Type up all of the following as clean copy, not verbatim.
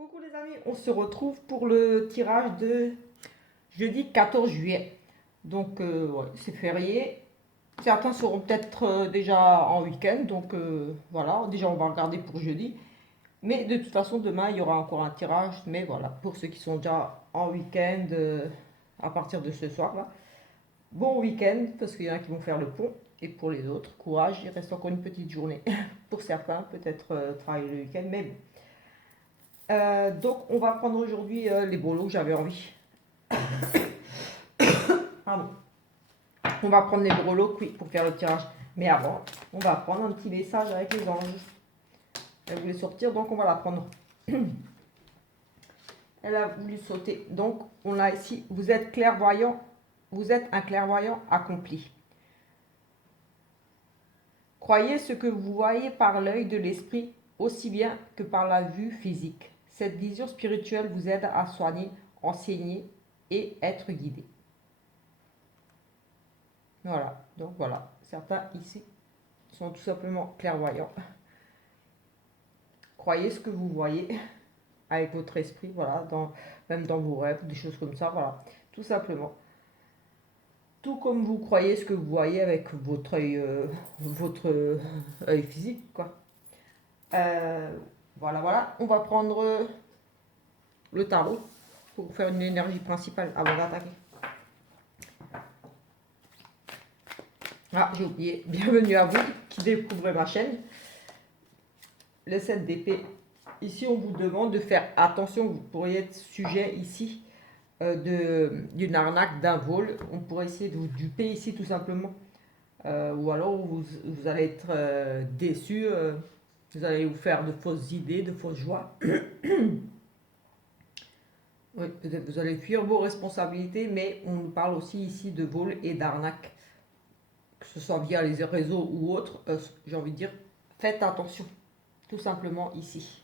Coucou les amis, on se retrouve pour le tirage de jeudi 14 juillet. Donc ouais, c'est férié. Certains seront peut-être déjà en week-end, donc voilà, déjà on va regarder pour jeudi. Mais de toute façon, demain il y aura encore un tirage. Mais voilà, pour ceux qui sont déjà en week-end à partir de ce soir là, bon week-end parce qu'il y en a qui vont faire le pont. Et pour les autres, courage, il reste encore une petite journée. Pour certains, peut-être travailler le week-end, mais bon. Donc, on va prendre aujourd'hui les bolos que j'avais envie. Pardon. On va prendre les brelots oui, pour faire le tirage. Mais avant, on va prendre un petit message avec les anges. Elle voulait sortir, donc on va la prendre. Elle a voulu sauter. Donc, on a ici, vous êtes clairvoyant, vous êtes un clairvoyant accompli. Croyez ce que vous voyez par l'œil de l'esprit, aussi bien que par la vue physique. Cette vision spirituelle vous aide à soigner, enseigner et être guidé. Voilà, donc voilà, certains ici sont tout simplement clairvoyants. Croyez ce que vous voyez avec votre esprit, voilà, même dans vos rêves, des choses comme ça, voilà, tout simplement. Tout comme vous croyez ce que vous voyez avec votre œil physique, quoi. Voilà, voilà, on va prendre le tarot pour faire une énergie principale avant d'attaquer. Ah, j'ai oublié, bienvenue à vous qui découvrez ma chaîne. Le 7 d'épée. Ici, on vous demande de faire attention. Vous pourriez être sujet ici d'une arnaque, d'un vol. On pourrait essayer de vous duper ici tout simplement. Ou alors vous allez être déçu. Vous allez vous faire de fausses idées, de fausses joies. Oui, peut-être vous allez fuir vos responsabilités, mais on nous parle aussi ici de vol et d'arnaque. Que ce soit via les réseaux ou autres, j'ai envie de dire, faites attention. Tout simplement ici.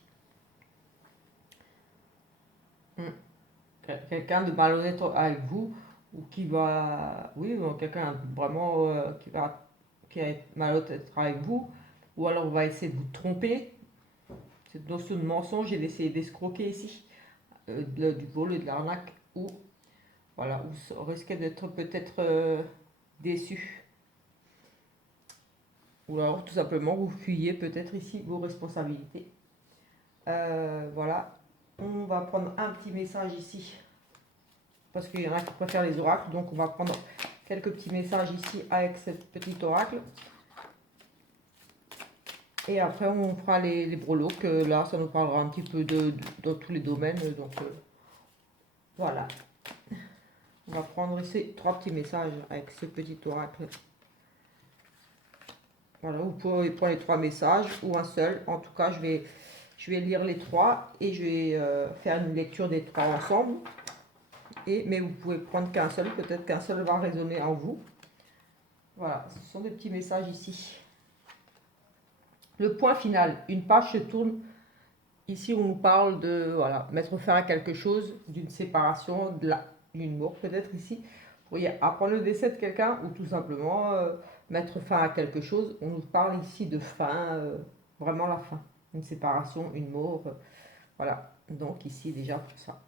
Quelqu'un de malhonnête avec vous ou qui va, oui, quelqu'un vraiment qui va être malhonnête avec vous ou alors on va essayer de vous tromper. Cette notion de mensonge et d'essayer d'escroquer ici, du vol et de l'arnaque ou voilà, vous risquez d'être peut-être déçu ou alors tout simplement vous fuyez peut-être ici vos responsabilités. Voilà, on va prendre un petit message ici parce qu'il y en a qui préfèrent les oracles, donc on va prendre quelques petits messages ici avec cette petite oracle. Et après on fera les breloques, là ça nous parlera un petit peu dans tous les domaines, donc voilà. On va prendre ici 3 petits messages avec ce petit oracle. Voilà, vous pouvez prendre les 3 messages ou un seul, en tout cas je vais lire les 3 et je vais faire une lecture des 3 ensemble. Mais vous pouvez prendre qu'un seul, peut-être qu'un seul va résonner en vous. Voilà, ce sont des petits messages ici. Le point final, une page se tourne. Ici, on nous parle de voilà, mettre fin à quelque chose, d'une séparation, d'une mort peut-être ici. Vous pourriez apprendre le décès de quelqu'un ou tout simplement mettre fin à quelque chose. On nous parle ici de fin, vraiment la fin. Une séparation, une mort. Voilà, donc ici déjà pour ça.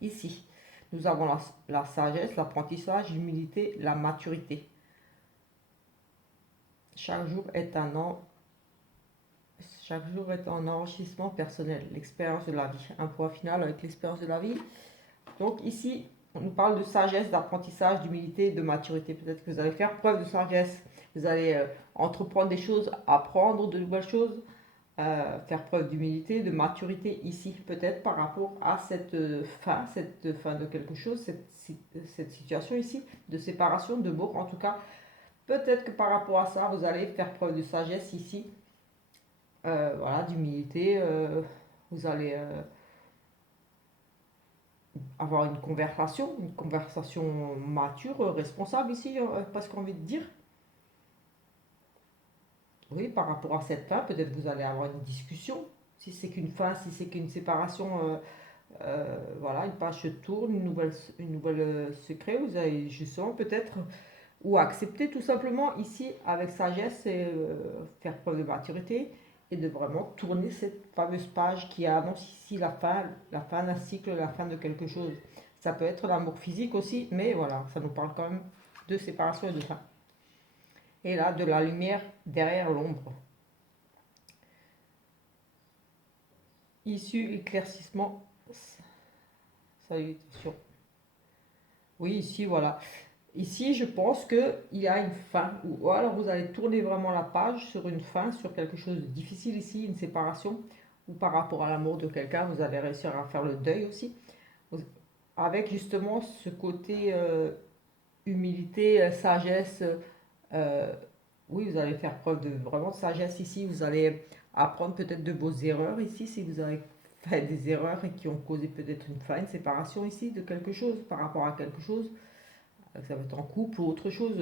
Ici, nous avons la sagesse, l'apprentissage, l'humilité, la maturité. Chaque jour est un enrichissement personnel, l'expérience de la vie. Un point final avec l'expérience de la vie. Donc ici, on nous parle de sagesse, d'apprentissage, d'humilité, de maturité. Peut-être que vous allez faire preuve de sagesse. Vous allez entreprendre des choses, apprendre de nouvelles choses, faire preuve d'humilité, de maturité ici, peut-être par rapport à cette fin de quelque chose, cette situation ici, de séparation, de mort en tout cas. Peut-être que par rapport à ça, vous allez faire preuve de sagesse ici, voilà, d'humilité. Vous allez avoir une conversation mature, responsable ici, parce qu'on envie de dire. Oui, par rapport à cette fin, peut-être vous allez avoir une discussion. Si c'est qu'une fin, si c'est qu'une séparation, voilà, une page se tourne, une nouvelle secret, vous allez justement peut-être ou accepter tout simplement ici avec sagesse et faire preuve de maturité et de vraiment tourner cette fameuse page qui annonce ici la fin d'un cycle, la fin de quelque chose. Ça peut être l'amour physique aussi, mais voilà, ça nous parle quand même de séparation et de fin. Et là, de la lumière derrière l'ombre. Issue, éclaircissement, salutation. Oui, ici, voilà. Ici, je pense qu'il y a une fin, ou alors vous allez tourner vraiment la page sur une fin, sur quelque chose de difficile ici, une séparation, ou par rapport à l'amour de quelqu'un, vous allez réussir à faire le deuil aussi, avec justement ce côté humilité, sagesse. euh, oui, vous allez faire preuve de vraiment de sagesse ici, vous allez apprendre peut-être de vos erreurs ici, si vous avez fait des erreurs et qui ont causé peut-être une fin, une séparation ici de quelque chose, par rapport à quelque chose ça va être en couple ou autre chose,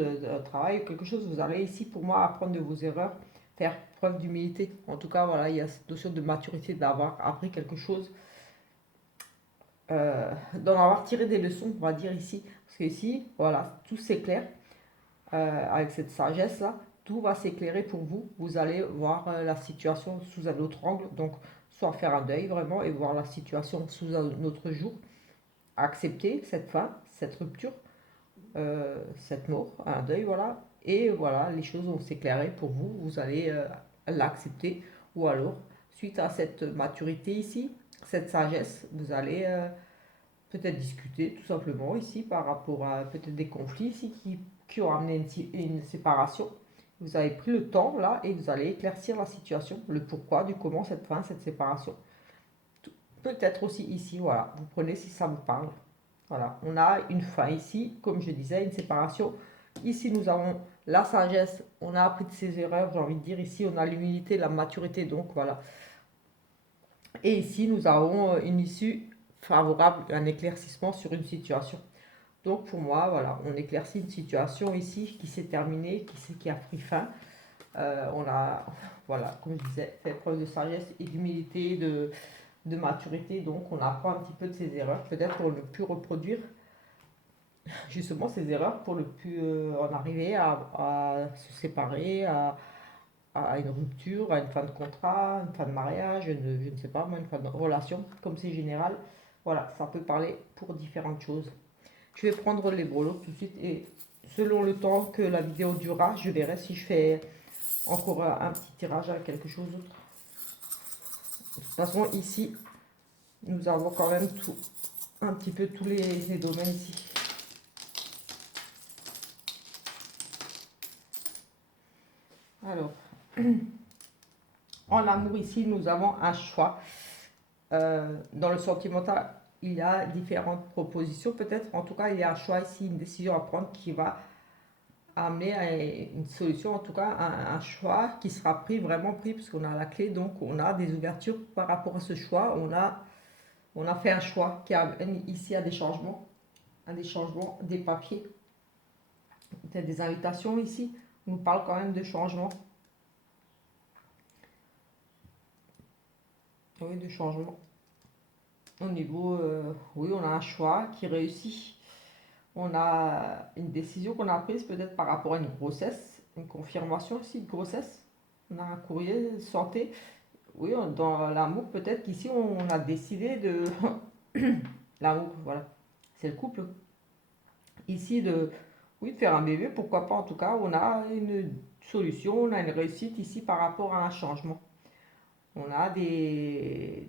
travail, quelque chose, vous allez ici pour moi apprendre de vos erreurs, faire preuve d'humilité. En tout cas, voilà, il y a cette notion de maturité, d'avoir appris quelque chose, d'en avoir tiré des leçons, on va dire ici. Parce que ici, voilà, tout s'éclaire avec cette sagesse-là, tout va s'éclairer pour vous. Vous allez voir la situation sous un autre angle, donc soit faire un deuil vraiment et voir la situation sous un autre jour, accepter cette fin, cette rupture cette mort, un deuil, voilà. Et voilà, les choses vont s'éclairer pour vous, vous allez l'accepter. Ou alors, suite à cette maturité ici, cette sagesse, vous allez peut-être discuter tout simplement ici par rapport à peut-être des conflits ici qui ont amené une séparation. Vous avez pris le temps là et vous allez éclaircir la situation, le pourquoi, du comment, cette fin, cette séparation. Peut-être aussi ici, voilà, vous prenez si ça vous parle. Voilà, on a une fin ici, comme je disais, une séparation. Ici, nous avons la sagesse, on a appris de ses erreurs, j'ai envie de dire. Ici, on a l'humilité, la maturité, donc voilà. Et ici, nous avons une issue favorable, un éclaircissement sur une situation. Donc pour moi, voilà, on éclaircit une situation ici qui s'est terminée, qui a pris fin. On a, voilà, comme je disais, fait preuve de sagesse et d'humilité, de maturité. Donc on apprend un petit peu de ses erreurs, peut-être pour ne plus reproduire justement ces erreurs pour ne plus en arriver à se séparer, à une rupture, à une fin de contrat, une fin de mariage, je ne sais pas, moi, une fin de relation, comme c'est général. Voilà, ça peut parler pour différentes choses. Je vais prendre les breloques tout de suite et selon le temps que la vidéo durera, je verrai si je fais encore un petit tirage à quelque chose d'autre. De toute façon, ici, nous avons quand même tout, un petit peu tous les domaines ici. Alors, en amour ici, nous avons un choix. Dans le sentimental, il y a différentes propositions peut-être. En tout cas, il y a un choix ici, une décision à prendre qui va amener à une solution, en tout cas un choix qui sera pris, vraiment pris, parce qu'on a la clé, donc on a des ouvertures par rapport à ce choix. On a fait un choix qui amène ici à des changements, des papiers, peut-être des invitations ici. On nous parle quand même de changements. Oui, de changements. Au niveau, oui, on a un choix qui réussit. On a une décision qu'on a prise peut-être par rapport à une grossesse, une confirmation aussi de grossesse. On a un courrier santé. Oui, dans l'amour, peut-être qu'ici on a décidé de... L'amour, voilà. C'est le couple. Ici, oui, de faire un bébé, pourquoi pas en tout cas. On a une solution, on a une réussite ici par rapport à un changement. On a des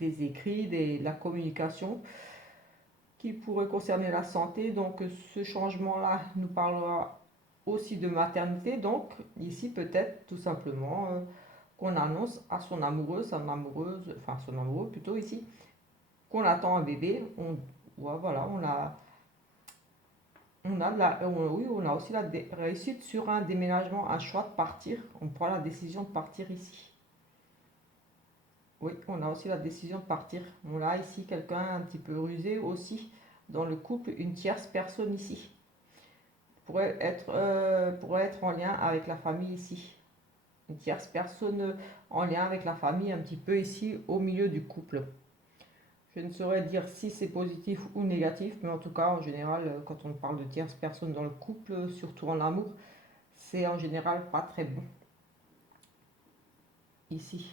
écrits, de la communication qui pourrait concerner la santé. Donc ce changement-là nous parlera aussi de maternité. Donc ici peut-être tout simplement qu'on annonce à son amoureuse, enfin son amoureux plutôt ici, qu'on attend un bébé. Ouais, voilà, oui, on a aussi la réussite sur un déménagement, un choix de partir. On prend la décision de partir ici. Oui, on a aussi la décision de partir. On a ici quelqu'un un petit peu rusé aussi dans le couple, une tierce personne ici. Pourrait être en lien avec la famille ici. Une tierce personne en lien avec la famille un petit peu ici au milieu du couple. Je ne saurais dire si c'est positif ou négatif, mais en tout cas en général quand on parle de tierce personne dans le couple, surtout en amour, c'est en général pas très bon. ici.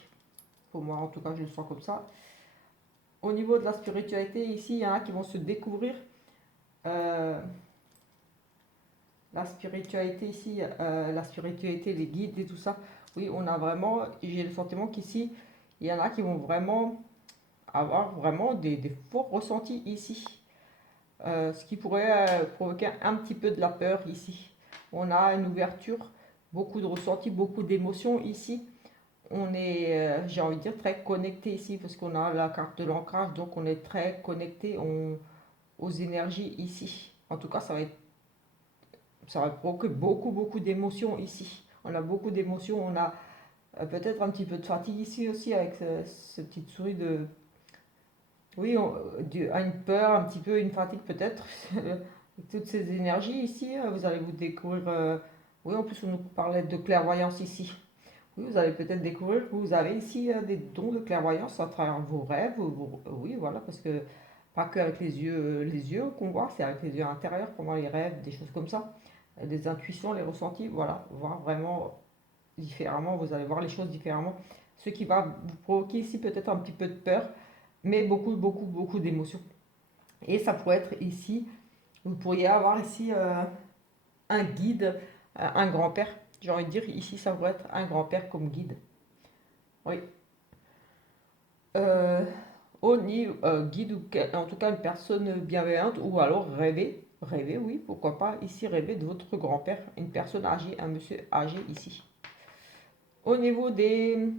Pour moi, en tout cas, je le sens comme ça. Au niveau de la spiritualité, ici, il y en a qui vont se découvrir. La spiritualité ici, la spiritualité, les guides et tout ça. Oui, on a vraiment, j'ai le sentiment qu'ici, il y en a qui vont vraiment avoir vraiment des forts ressentis ici. Ce qui pourrait provoquer un petit peu de la peur ici. On a une ouverture, beaucoup de ressentis, beaucoup d'émotions ici. On est, j'ai envie de dire, très connecté ici parce qu'on a la carte de l'ancrage, donc on est très connecté aux énergies ici. En tout cas, ça va provoquer beaucoup d'émotions ici. On a beaucoup d'émotions, on a peut-être un petit peu de fatigue ici aussi avec cette petite souris de... Oui, à une peur, un petit peu, une fatigue peut-être. Toutes ces énergies ici, vous allez vous découvrir... oui, en plus on nous parlait de clairvoyance ici. Oui, vous allez peut-être découvrir que vous avez ici des dons de clairvoyance à travers vos rêves. Oui, voilà, parce que pas qu'avec les yeux qu'on voit, c'est avec les yeux intérieurs, pendant les rêves, des choses comme ça. Des intuitions, les ressentis, voilà, voir vraiment différemment, vous allez voir les choses différemment. Ce qui va vous provoquer ici peut-être un petit peu de peur, mais beaucoup d'émotions. Et ça pourrait être ici, vous pourriez avoir ici un guide, un grand-père. J'ai envie de dire, ici, ça pourrait être un grand-père comme guide. Oui. Euh, guide ou en tout cas une personne bienveillante ou alors rêver, oui, pourquoi pas ici rêver de votre grand-père, une personne âgée, un monsieur âgé ici. Au niveau de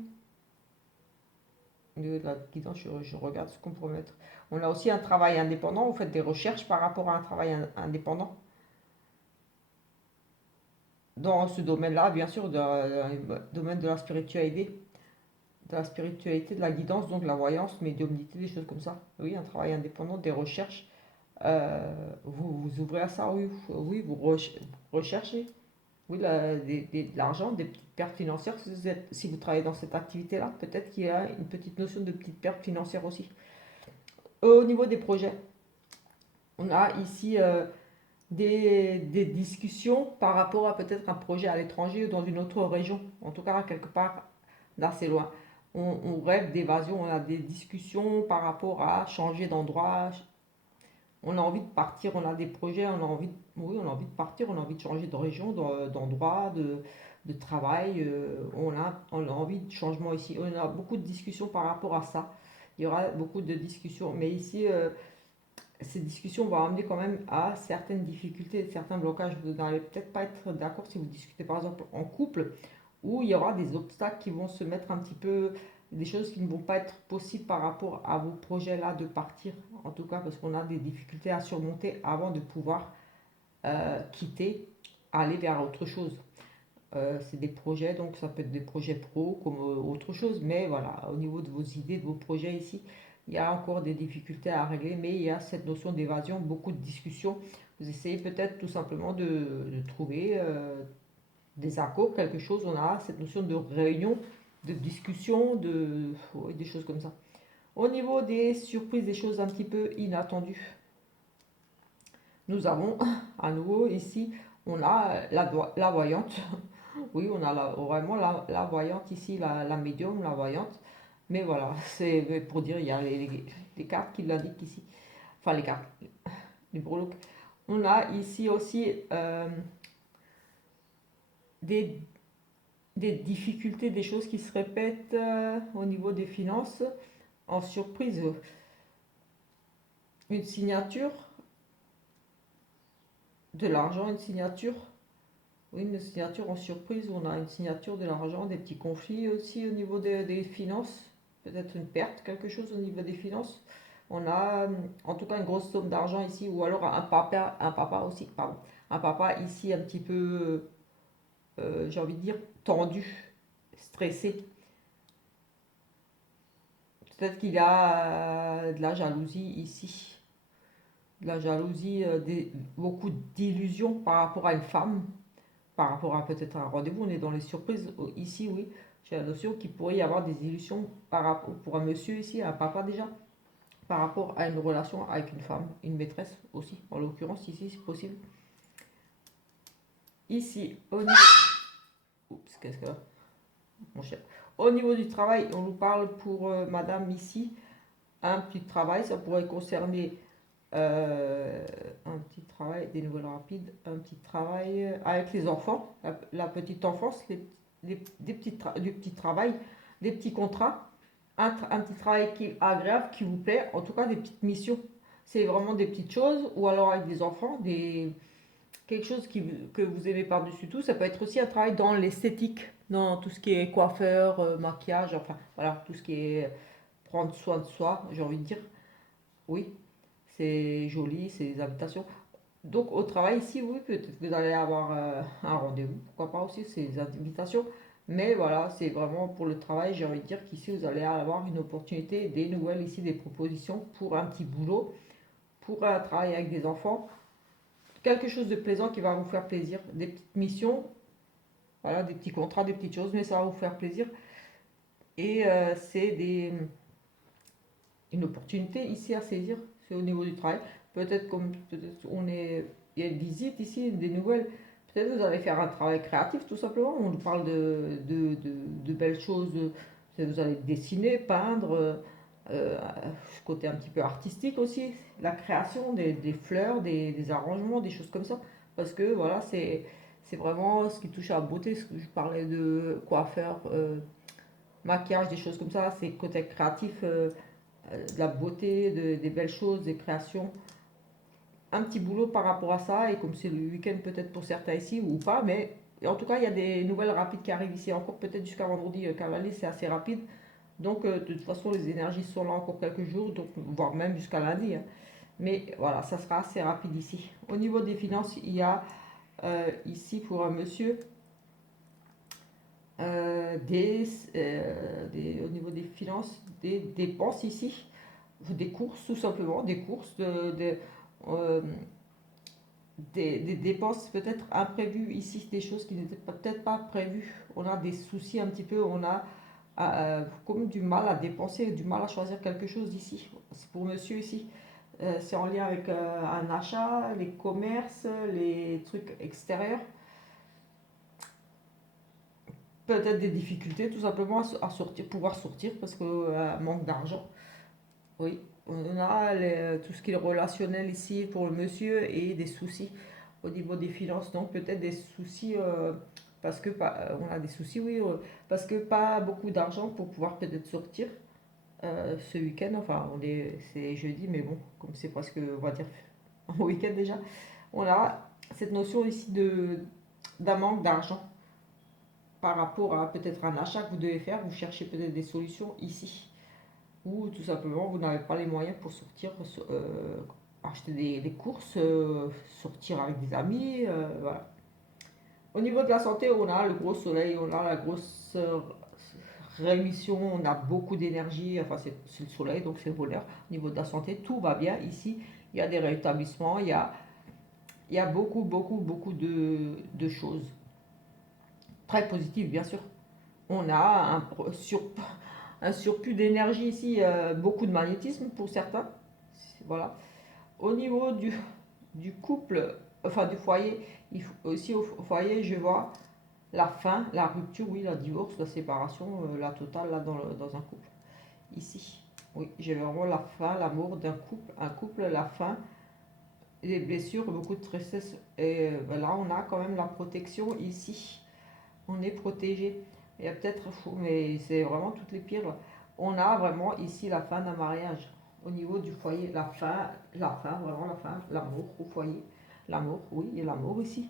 la guidance, je regarde ce qu'on pourrait mettre. On a aussi un travail indépendant, vous faites des recherches par rapport à un travail indépendant. Dans ce domaine-là, bien sûr, dans le domaine de la spiritualité, de la guidance, donc la voyance, médiumnité, des choses comme ça. Oui, un travail indépendant, des recherches. Vous ouvrez à ça, oui, oui vous recherchez oui, de l'argent, des petites pertes financières. Si vous travaillez dans cette activité-là, peut-être qu'il y a une petite notion de petite perte financière aussi. Au niveau des projets, on a ici des discussions par rapport à peut-être un projet à l'étranger ou dans une autre région, en tout cas quelque part d'assez loin. On rêve d'évasion, on a des discussions par rapport à changer d'endroit, on a envie de partir, on a des projets, oui, on a envie de partir, on a envie de changer de région, d'endroit, de travail, on a envie de changement ici. On a beaucoup de discussions par rapport à ça. Il y aura beaucoup de discussions, mais ici, ces discussions vont amener quand même à certaines difficultés, certains blocages. Vous n'allez peut-être pas être d'accord si vous discutez par exemple en couple, où il y aura des obstacles qui vont se mettre un petit peu, des choses qui ne vont pas être possibles par rapport à vos projets là de partir, en tout cas parce qu'on a des difficultés à surmonter avant de pouvoir quitter, aller vers autre chose. C'est des projets, donc ça peut être des projets pro comme autre chose, mais voilà, au niveau de vos idées, de vos projets ici, il y a encore des difficultés à régler, mais il y a cette notion d'évasion, beaucoup de discussions. Vous essayez peut-être tout simplement de trouver des accords, quelque chose, on a cette notion de réunion, de discussion, ouais, des choses comme ça. Au niveau des surprises, des choses un petit peu inattendues, nous avons à nouveau ici, on a la voyante. Oui, on a vraiment la voyante ici, la médium, la voyante. Mais voilà, c'est pour dire, il y a les cartes qui l'indiquent ici. Enfin, les cartes, les breloques. On a ici aussi des, des difficultés, des choses qui se répètent au niveau des finances. En surprise, une signature, de l'argent, une signature. Oui, une signature en surprise, on a une signature de l'argent, des petits conflits aussi au niveau des finances, peut-être une perte, quelque chose au niveau des finances. On a en tout cas une grosse somme d'argent ici, ou alors un papa aussi, pardon, un papa ici un petit peu, j'ai envie de dire, tendu, stressé. Peut-être qu'il a de la jalousie ici, de la jalousie, beaucoup d'illusions par rapport à une femme, par rapport à peut-être un rendez-vous, on est dans les surprises. Ici, oui, j'ai la notion qu'il pourrait y avoir des illusions par rapport, pour un monsieur ici, un papa déjà, par rapport à une relation avec une femme, une maîtresse aussi, en l'occurrence ici, c'est possible. Ici, au niveau... Oups, qu'est-ce que... Mon cher. Au niveau du travail, on nous parle pour madame ici, un petit travail, ça pourrait concerner un petit travail, des nouvelles rapides, un petit travail avec les enfants, la petite enfance, du petit travail, des petits contrats, un petit travail qui est agréable, qui vous plaît, en tout cas des petites missions. C'est vraiment des petites choses, ou alors avec des enfants, quelque chose que vous aimez par-dessus tout. Ça peut être aussi un travail dans l'esthétique, dans tout ce qui est coiffeur, maquillage, enfin voilà, tout ce qui est prendre soin de soi, j'ai envie de dire. Oui, c'est joli, c'est des invitations. Donc au travail ici, oui, peut-être que vous allez avoir un rendez-vous, pourquoi pas aussi, c'est des invitations. Mais voilà, c'est vraiment pour le travail, j'ai envie de dire qu'ici vous allez avoir une opportunité, des nouvelles ici, des propositions pour un petit boulot, pour un travail avec des enfants. Quelque chose de plaisant qui va vous faire plaisir, des petites missions, voilà, des petits contrats, des petites choses, mais ça va vous faire plaisir. Et une opportunité ici à saisir, c'est au niveau du travail. Peut-être comme il y a une visite ici, des nouvelles. Peut-être vous allez faire un travail créatif tout simplement. On nous parle de belles choses. Vous allez dessiner, peindre, euh, côté un petit peu artistique aussi, la création des fleurs, des arrangements, des choses comme ça. Parce que voilà, c'est vraiment ce qui touche à la beauté. Ce que je parlais de coiffeur, maquillage, des choses comme ça. C'est côté créatif. De la beauté, des belles choses, des créations. Un petit boulot par rapport à ça, et comme c'est le week-end peut-être pour certains ici ou pas, mais en tout cas il y a des nouvelles rapides qui arrivent ici encore peut-être jusqu'à vendredi, car l'année c'est assez rapide. Donc de toute façon les énergies sont là encore quelques jours, donc voire même jusqu'à lundi, hein. Mais voilà, ça sera assez rapide ici. Au niveau des finances, il y a ici pour un monsieur au niveau des finances, des dépenses ici, des courses tout simplement, des courses, euh, des dépenses peut-être imprévues ici, des choses qui n'étaient peut-être pas prévues. On a des soucis un petit peu, on a comme du mal à dépenser, du mal à choisir quelque chose ici. C'est pour monsieur ici. C'est en lien avec un achat, les commerces, les trucs extérieurs. Peut-être des difficultés tout simplement à sortir, pouvoir sortir parce que manque d'argent. Oui, on a tout ce qui est relationnel ici pour le monsieur et des soucis au niveau des finances. Donc peut-être des soucis parce que on a des soucis, oui, parce que pas beaucoup d'argent pour pouvoir peut-être sortir ce week-end. Enfin, c'est jeudi, mais bon, comme c'est presque, on va dire, un week-end déjà, on a cette notion ici d'un manque d'argent par rapport à peut-être un achat que vous devez faire. Vous cherchez peut-être des solutions ici ou tout simplement vous n'avez pas les moyens pour sortir, acheter des courses, sortir avec des amis, voilà. Au niveau de la santé, on a le gros soleil, on a la grosse rémission, on a beaucoup d'énergie, enfin c'est le soleil, donc c'est le bonheur. Au niveau de la santé, tout va bien ici, il y a des rétablissements, il y a beaucoup, beaucoup, beaucoup de choses très positives, bien sûr. On a un surplus d'énergie ici, beaucoup de magnétisme pour certains. Voilà. Au niveau du couple, enfin du foyer, aussi au foyer, je vois la fin, la rupture, oui, la divorce, la séparation, la totale là dans un couple. Ici, oui, j'ai vraiment la fin, l'amour d'un couple, un couple, la fin, les blessures, beaucoup de tristesse. Et là, on a quand même la protection ici. On est protégé. Il y a peut-être, mais c'est vraiment toutes les pires. On a vraiment ici la fin d'un mariage. Au niveau du foyer, la fin, vraiment la fin, l'amour au foyer. L'amour, oui, il y a l'amour ici.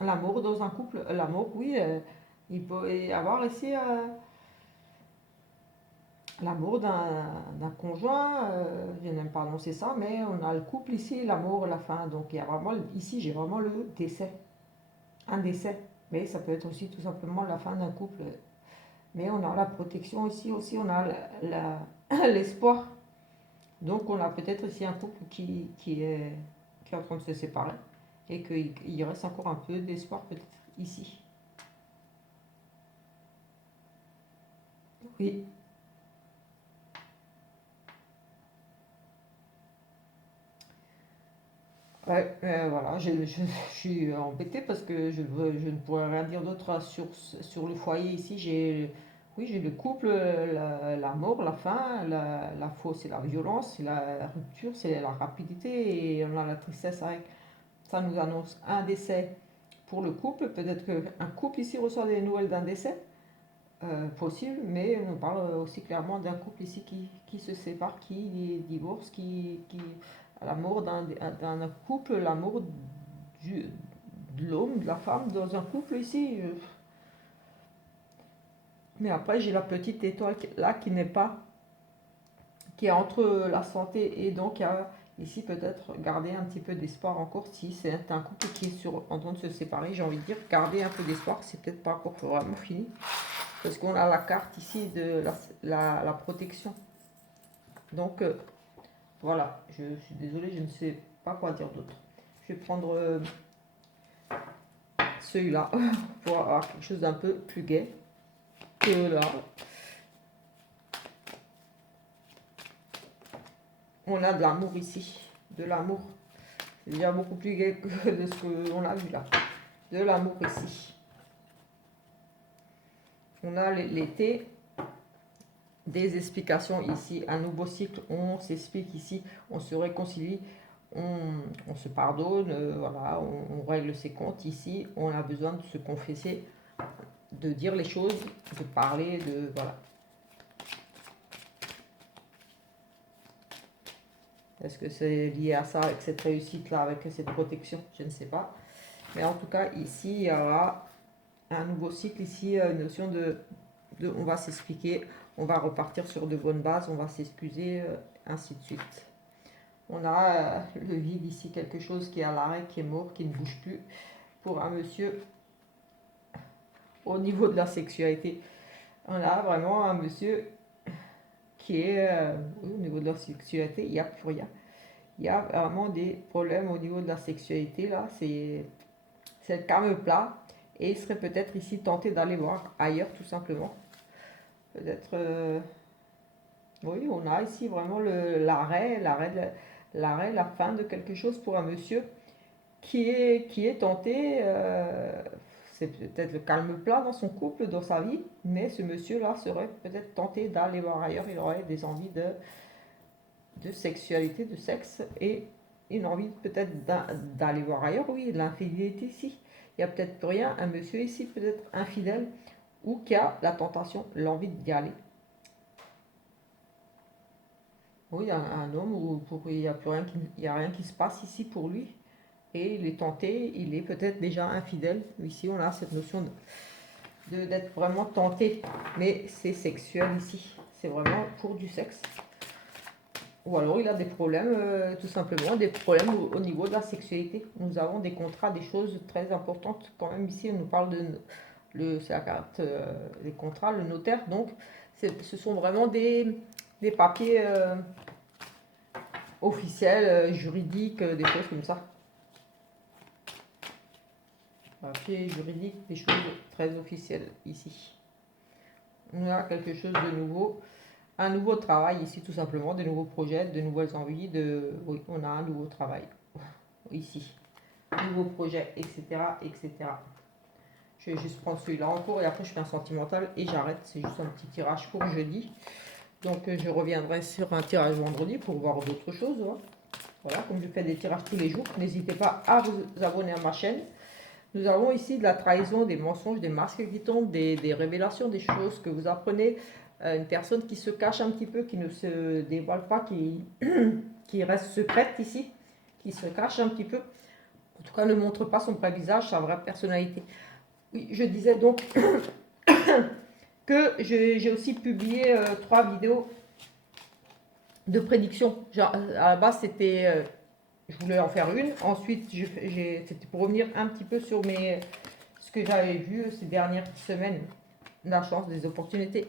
L'amour dans un couple, l'amour, oui, il peut y avoir ici l'amour d'un conjoint, je n'aime pas annoncer ça, mais on a le couple ici, l'amour, la fin. Donc il y a vraiment, ici j'ai vraiment le décès, un décès. Mais ça peut être aussi tout simplement la fin d'un couple. Mais on a la protection ici aussi, on a l'espoir. Donc on a peut-être ici un couple qui est en train de se séparer et qu'il reste encore un peu d'espoir peut-être ici. Oui, ouais, voilà, je suis embêtée parce que je ne pourrais rien dire d'autre sur le foyer ici. Oui, j'ai le couple, la mort, la faim, la fausse, c'est la violence, c'est la rupture, c'est la rapidité et on a la tristesse avec. Ça nous annonce un décès pour le couple. Peut-être qu'un couple ici reçoit des nouvelles d'un décès possible, mais on parle aussi clairement d'un couple ici qui se sépare, qui divorce, l'amour d'un couple, l'amour du- de l'homme, de la femme dans un couple ici. Mais après, j'ai la petite étoile là qui n'est pas, qui est entre la santé et donc ici peut-être garder un petit peu d'espoir encore si c'est un couple qui est en train de se séparer. J'ai envie de dire garder un peu d'espoir, c'est peut-être pas encore vraiment fini. Parce qu'on a la carte ici de la protection. Donc voilà, je suis désolée, je ne sais pas quoi dire d'autre. Je vais prendre celui-là pour avoir quelque chose d'un peu plus gai que là. On a de l'amour ici, de l'amour. C'est déjà beaucoup plus gai que de ce qu'on a vu là. De l'amour ici. On a l'été, des explications ici, un nouveau cycle, on s'explique ici, on se réconcilie, on se pardonne, voilà, on règle ses comptes ici, on a besoin de se confesser, de dire les choses, de parler, de voilà. Est-ce que c'est lié à ça, avec cette réussite-là, avec cette protection? Je ne sais pas. Mais en tout cas, ici, il y aura un nouveau cycle, ici, une notion on va s'expliquer, on va repartir sur de bonnes bases, on va s'excuser, ainsi de suite. On a le vide ici, quelque chose qui est à l'arrêt, qui est mort, qui ne bouge plus. Pour un monsieur, au niveau de la sexualité, on a vraiment un monsieur qui est, au niveau de la sexualité, il n'y a plus rien. Il y a vraiment des problèmes au niveau de la sexualité, là, c'est le calme plat. Et il serait peut-être ici tenté d'aller voir ailleurs, tout simplement. Peut-être, oui, on a ici vraiment l'arrêt, la fin de quelque chose pour un monsieur qui est tenté, c'est peut-être le calme plat dans son couple, dans sa vie, mais ce monsieur-là serait peut-être tenté d'aller voir ailleurs, il aurait des envies de sexualité, de sexe, et une envie peut-être d'aller voir ailleurs, oui, l'infidélité ici. Il n'y a peut-être plus rien, un monsieur ici peut-être infidèle, ou qui a la tentation, l'envie d'y aller. Oui, un homme où il n'y a plus rien, il y a rien qui se passe ici pour lui. Et il est tenté, il est peut-être déjà infidèle. Ici, on a cette notion d'être vraiment tenté, mais c'est sexuel ici. C'est vraiment pour du sexe. Ou alors il a des problèmes, tout simplement, des problèmes au niveau de la sexualité. Nous avons des contrats, des choses très importantes. Quand même, ici, on nous parle c'est la carte, les contrats, le notaire. Donc, ce sont vraiment des papiers officiels, juridiques, des choses comme ça. Papier juridique, des choses très officielles ici. On a quelque chose de nouveau, un nouveau travail ici tout simplement, de nouveaux projets, de nouvelles envies, oui, on a un nouveau travail ici, nouveaux projets, etc., etc. Je vais juste prendre celui-là en cours et après je fais un sentimental et j'arrête, c'est juste un petit tirage pour jeudi. Donc je reviendrai sur un tirage vendredi pour voir d'autres choses. Hein. Voilà, comme je fais des tirages tous les jours, n'hésitez pas à vous abonner à ma chaîne. Nous avons ici de la trahison, des mensonges, des masques qui tombent, des révélations, des choses que vous apprenez. Une personne qui se cache un petit peu, qui ne se dévoile pas, qui reste secrète ici, qui se cache un petit peu. En tout cas, ne montre pas son vrai visage, sa vraie personnalité. Oui, je disais donc que j'ai aussi publié 3 vidéos de prédiction. À la base, c'était... je voulais en faire une. Ensuite, c'était pour revenir un petit peu sur ce que j'avais vu ces dernières semaines. La chance, des opportunités.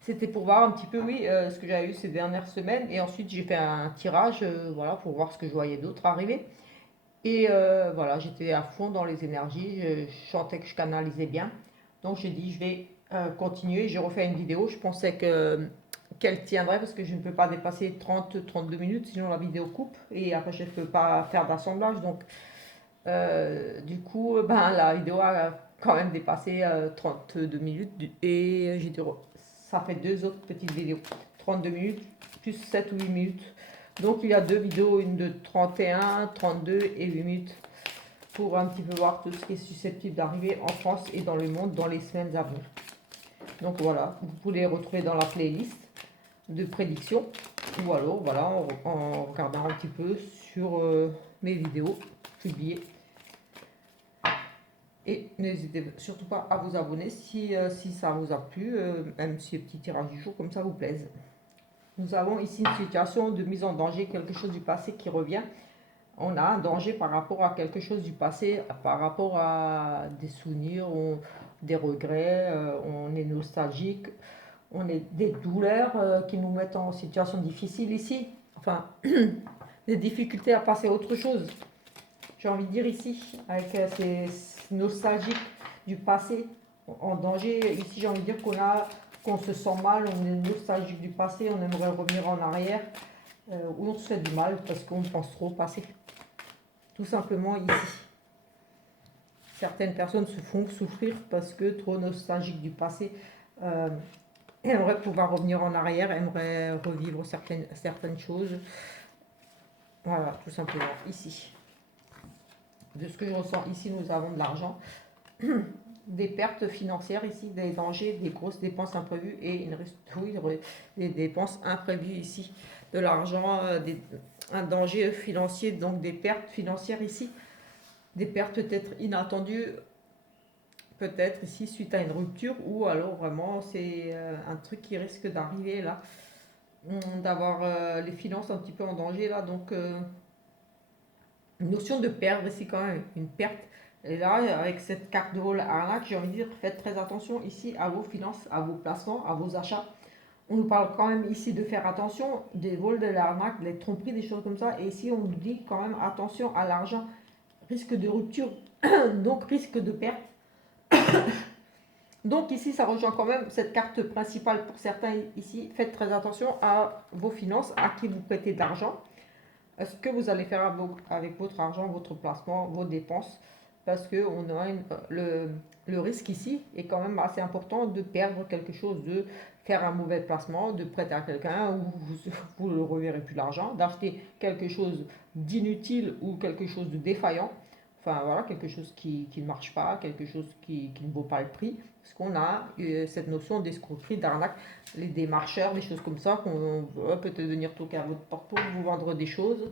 C'était pour voir un petit peu, oui, ce que j'avais eu ces dernières semaines. Et ensuite, j'ai fait un tirage, voilà, pour voir ce que je voyais d'autres arriver. Et voilà, j'étais à fond dans les énergies. Je sentais que je canalisais bien. Donc, j'ai dit, je vais continuer. J'ai refait une vidéo. Je pensais qu'elle tiendrait parce que je ne peux pas dépasser 30-32 minutes, sinon la vidéo coupe. Et après, je ne peux pas faire d'assemblage. Donc, du coup, la vidéo a quand même dépassé 32 minutes et ça fait 2 autres petites vidéos. 32 minutes, plus 7 ou 8 minutes. Donc il y a 2 vidéos, une de 31, 32 et 8 minutes. Pour un petit peu voir tout ce qui est susceptible d'arriver en France et dans le monde dans les semaines à venir. Donc voilà, vous pouvez les retrouver dans la playlist de prédictions. Ou alors, voilà, en regardant un petit peu sur mes vidéos publiées. Et n'hésitez surtout pas à vous abonner si ça vous a plu, même si les petits tirages du jour comme ça vous plaisent. Nous avons ici une situation de mise en danger, quelque chose du passé qui revient. On a un danger par rapport à quelque chose du passé, par rapport à des souvenirs, des regrets, on est nostalgique, on est des douleurs qui nous mettent en situation difficile ici. Enfin, des difficultés à passer à autre chose. J'ai envie de dire ici, avec ces nostalgiques du passé en danger. Ici, j'ai envie de dire qu'on se sent mal, on est nostalgique du passé, on aimerait revenir en arrière, ou on se fait du mal parce qu'on pense trop au passé. Tout simplement ici. Certaines personnes se font souffrir parce que trop nostalgiques du passé, aimeraient pouvoir revenir en arrière, aimeraient revivre certaines choses. Voilà, tout simplement ici. De ce que je ressens ici, nous avons de l'argent, des pertes financières ici, des dangers, des grosses dépenses imprévues et des dépenses imprévues ici, de l'argent, un danger financier, donc des pertes financières ici, des pertes peut-être inattendues, peut-être ici suite à une rupture, ou alors vraiment c'est un truc qui risque d'arriver là, d'avoir les finances un petit peu en danger là, donc une notion de perdre ici quand même, une perte. Et là, avec cette carte de vol arnaque, j'ai envie de dire, faites très attention ici à vos finances, à vos placements, à vos achats. On nous parle quand même ici de faire attention des vols, de l'arnaque, des tromperies, des choses comme ça. Et ici, on nous dit quand même attention à l'argent, risque de rupture, donc risque de perte. Donc ici, ça rejoint quand même cette carte principale pour certains ici. Faites très attention à vos finances, à qui vous prêtez de l'argent. Ce que vous allez faire avec votre argent, votre placement, vos dépenses. Parce que le risque ici est quand même assez important de perdre quelque chose, de faire un mauvais placement, de prêter à quelqu'un où vous ne reverrez plus l'argent, d'acheter quelque chose d'inutile ou quelque chose de défaillant. Enfin voilà, quelque chose qui ne marche pas, quelque chose qui ne vaut pas le prix. Parce qu'on a cette notion d'escroquerie, d'arnaque, les démarcheurs, des choses comme ça, qu'on veut peut-être venir toquer à votre porte pour vous vendre des choses.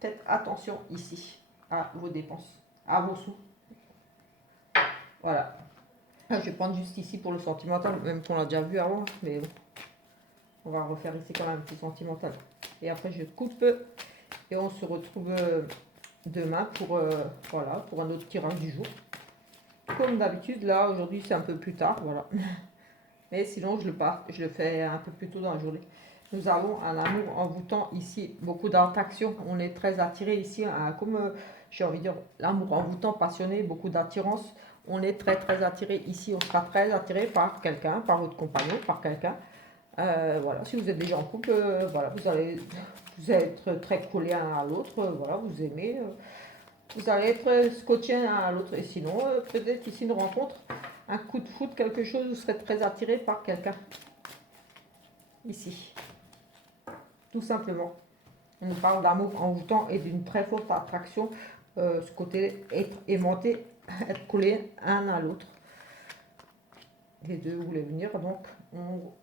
Faites attention ici à vos dépenses, à vos sous. Voilà. Je vais prendre juste ici pour le sentimental, même qu'on l'a déjà vu avant, mais bon, on va refaire ici quand même un petit sentimental. Et après je coupe et on se retrouve demain pour, voilà, pour un autre tirage du jour. Comme d'habitude, là aujourd'hui c'est un peu plus tard, voilà. Mais sinon je le fais un peu plus tôt dans la journée. Nous avons un amour envoûtant ici, beaucoup d'attraction. On est très attiré ici, comme j'ai envie de dire, l'amour envoûtant, passionné, beaucoup d'attirance. On est très très attiré ici, on sera très attiré par quelqu'un, par votre compagnon, par quelqu'un. Voilà, si vous êtes déjà en couple, voilà, vous allez être très collés l'un à l'autre, voilà, vous aimez, vous allez être scotchés l'un à l'autre. Et sinon, peut-être ici une rencontre, un coup de foot, quelque chose, vous serez très attiré par quelqu'un. Ici, tout simplement. On nous parle d'amour envoûtant et d'une très forte attraction, ce côté être aimanté, être collé un à l'autre. Les deux voulaient venir, donc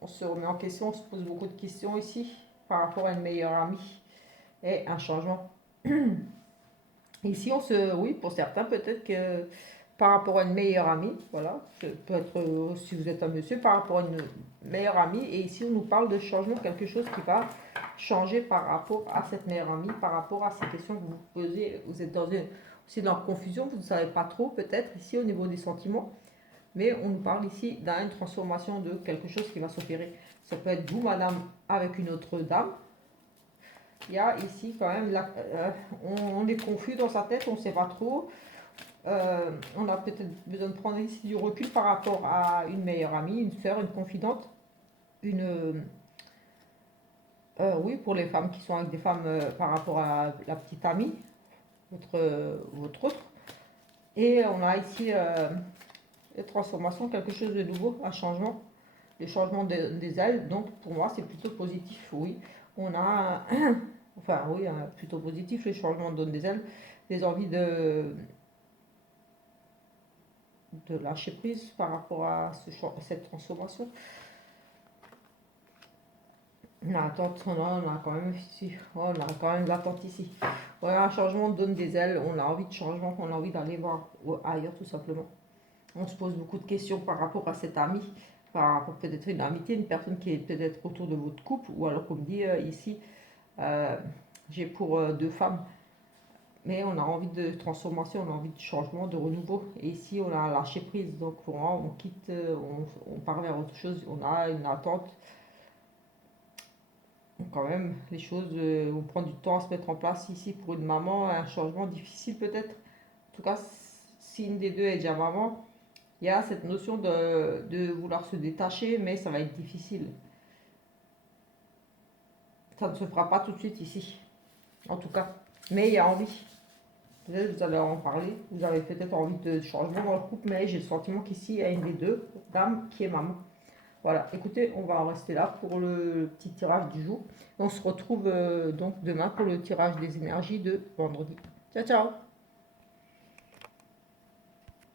on se remet en question, on se pose beaucoup de questions ici par rapport à une meilleure amie et un changement. Ici, oui, pour certains, peut-être que par rapport à une meilleure amie, voilà, peut-être si vous êtes un monsieur, par rapport à une meilleure amie, et ici on nous parle de changement, quelque chose qui va changer par rapport à cette meilleure amie, par rapport à ces questions que vous vous posez, vous êtes aussi dans la confusion, vous ne savez pas trop peut-être ici au niveau des sentiments, mais on nous parle ici d'une transformation de quelque chose qui va s'opérer. Ça peut être vous, madame, avec une autre dame. Il y a ici quand même, on est confus dans sa tête, on ne sait pas trop. On a peut-être besoin de prendre ici du recul par rapport à une meilleure amie, une sœur, une confidente, oui, pour les femmes qui sont avec des femmes par rapport à la petite amie, votre autre. Et on a ici une transformation, quelque chose de nouveau, un changement. le changement des ailes. Donc pour moi, c'est plutôt positif, oui. On a, enfin oui, plutôt positif, le changement des ailes, des envies de lâcher prise par rapport à cette transformation. L'attente, on a quand même ici, on a quand même l'attente ici. Voilà, un changement donne des ailes, on a envie de changement, on a envie d'aller voir ailleurs tout simplement. On se pose beaucoup de questions par rapport à cet ami, par rapport peut-être une amitié, une personne qui est peut-être autour de votre couple, ou alors comme dit ici, euh, j'ai pour deux femmes, mais on a envie de transformation, on a envie de changement, de renouveau. Et ici, on a lâché prise, donc on quitte, on part vers autre chose, on a une attente. Donc quand même, les choses vont prendre du temps à se mettre en place ici pour une maman, un changement difficile peut-être. En tout cas, si une des deux est déjà maman, il y a cette notion de vouloir se détacher, mais ça va être difficile. Ça ne se fera pas tout de suite ici, en tout cas. Mais il y a envie. Peut-être vous allez en parler. Vous avez peut-être envie de changement dans le couple, mais j'ai le sentiment qu'ici, il y a une des deux dames qui est maman. Voilà, écoutez, on va en rester là pour le petit tirage du jour. On se retrouve donc demain pour le tirage des énergies de vendredi. Ciao, ciao!